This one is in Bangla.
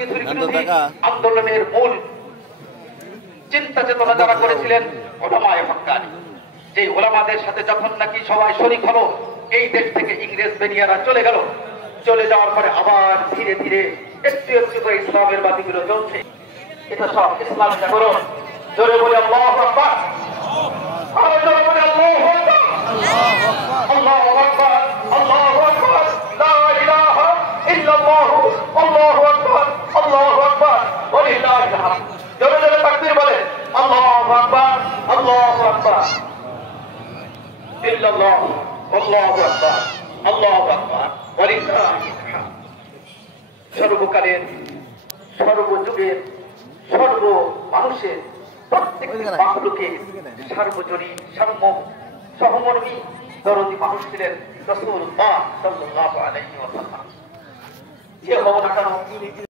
বিধুর বিরোধী আন্দোলনের মূল চিন্তা চেতনা যারা করেছিলেন ওলামায়ে হক্কানি। যে ওলামাদের সাথে যখন নাকি সবাই শরীক হলো, এই দেশ থেকে ইংরেজ বেনিয়ারা চলে গেল। চলে যাওয়ার পরে আবার ধীরে ধীরে একটু একটু করে ইসলামের বাতিগুলো চলছে। এটা সব ইসলাম জাগরণ। জোরে বলে আল্লাহু আকবার, আরো জোরে বলে আল্লাহু আকবার, আল্লাহু আকবার, আল্লাহু আকবার, লা ইলাহা ইল্লাল্লাহু, আল্লাহু আকবার, আল্লাহু আকবার, ওয়ালিল্লাহিল হামদ। জোরে জোরে তাকবীর বলে আল্লাহু আকবার, আল্লাহু আকবার, ইল্লাল্লাহু, আল্লাহু আকবার, আল্লাহু আকবার, ওয়ালিল্লাহিল হামদ। সর্বকালের, সর্বযুগের, সর্ব মানুষের, প্রত্যেকটি মাখলুকের সার্বজনীন সহমর্মী দরদী মানুষ ছিলেন রাসূলুল্লাহ সাল্লাল্লাহু আলাইহি ওয়াসাল্লাম। যে হও না কেন